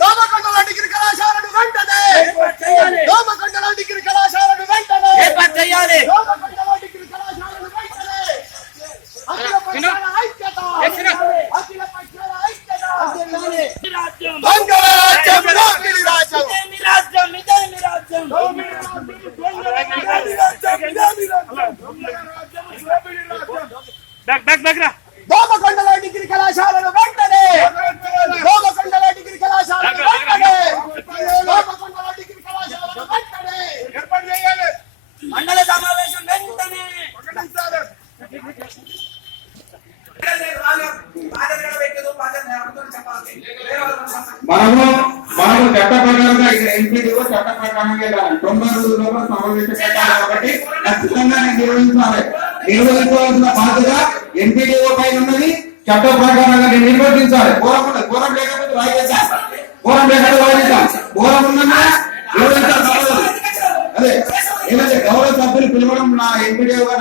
దోమకొండల degree కళాశాలను వెంటనే దోమకొండల degree కళాశాలను వెంటనే దోమకొండల డిగ్రీ కళాశాలను వెంటనే అఖిల పక్షాల ఐక్యత అఖిల పక్షాల ఐక్యత బంగారాజ్యం దోమిడి రాజ్యం ఇదేమి రాజ్యం దోమిడి రాజ్యం దోమకొండల డిగ్రీ కళాశాలను వెంటనే దోమకొండల డిగ్రీ కళాశాలను వెంటనే దోమకొండల డిగ్రీ కళాశాలను వెంటనే ఏర్పాటు చేయాలి. మండల సమావేశం వెంటనే మనము చట్ట ప్రకారంగా ఇక్కడ ఎంపీడీఓ చట్ట ప్రకారంగా 90 రోజుల్లో సమావేశం పెట్టాలి కాబట్టి ఖచ్చితంగా నిర్వహించాలి. నిర్వహించవలసిన బాధ్యత ఎంపీడీఓ పైన ఉన్నది. చట్ట ప్రకారంగా నిర్వర్తించాలి. ఘోరం లేకపోతే వాయిద్దాం, ఘోరం లేకపోతే వాయిద్దాం, ఘోరం ఉన్నా నిర్వహించాలి. అదే ఏదంటే గౌరవ సభ్యులు పిలవడం నా ఎంపీడీఓగా